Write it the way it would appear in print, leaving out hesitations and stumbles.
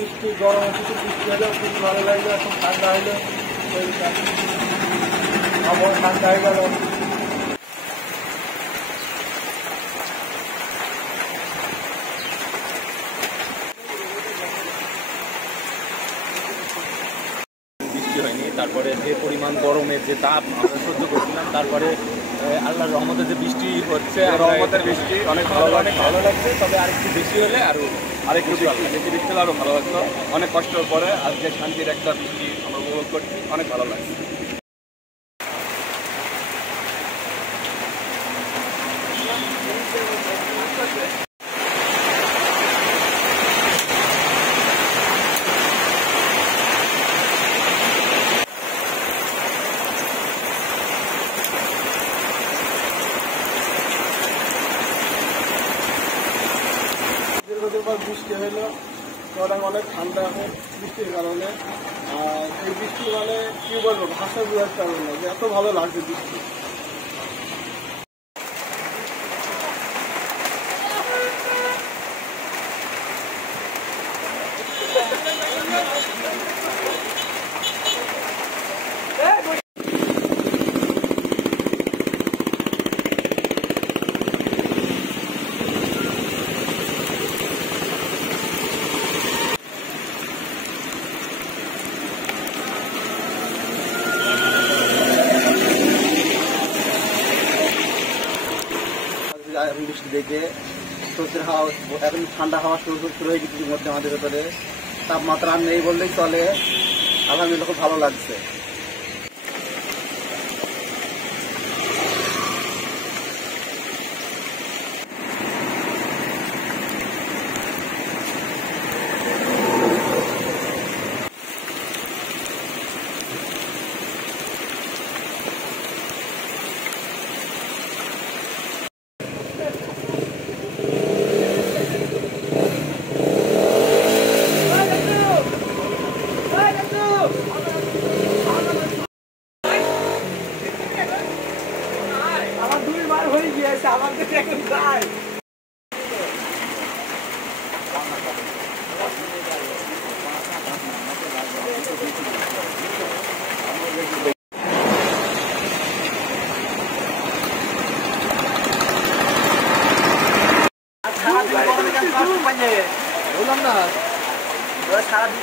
বৃষ্টি গরম কিছু বৃষ্টি হলে খুব ভালো লাগলো। এখন ঠান্ডা হইলো, আবহাওয়া ঠান্ডা হয়ে গেল। বৃষ্টি হয়নি, তারপরে যে পরিমাণ গরমের যে তাপ আমরা সহ্য করছিলাম, তারপরে আল্লাহর রহমতে যে বৃষ্টি হচ্ছে, রহমতের বৃষ্টি অনেক ভালো লাগছে। তবে আরেকটু বেশি হলে আরেকটু বেশি বৃষ্টি হলে আরও ভালো লাগতো। অনেক কষ্টের পরে আজকে শান্তির একটা বৃষ্টি আমরা উপভোগ করছি, অনেক ভালো লাগছে। দীর্ঘদিন পর বৃষ্টি হইলো, গরম অনেক ঠান্ডা এখন বৃষ্টির কারণে। আর এই বৃষ্টি মানে কি বলবো, ভাষা বোঝাতে পারবো না যে এত ভালো লাগছে বৃষ্টি। বৃষ্টি দেখে সূর্যের হাওয়া এখন ঠান্ডা হাওয়া শুরু হয়ে গেছে মধ্যে আমাদের ভেতরে, তাপমাত্রা আর নেই বললেই চলে। আলহামদুলিল্লাহ খুব ভালো লাগছে। আমার 2 বার হয়ে গিয়েছে, আমার কাছে এখন যাই। সারাদিন বললাম না, সারাদিন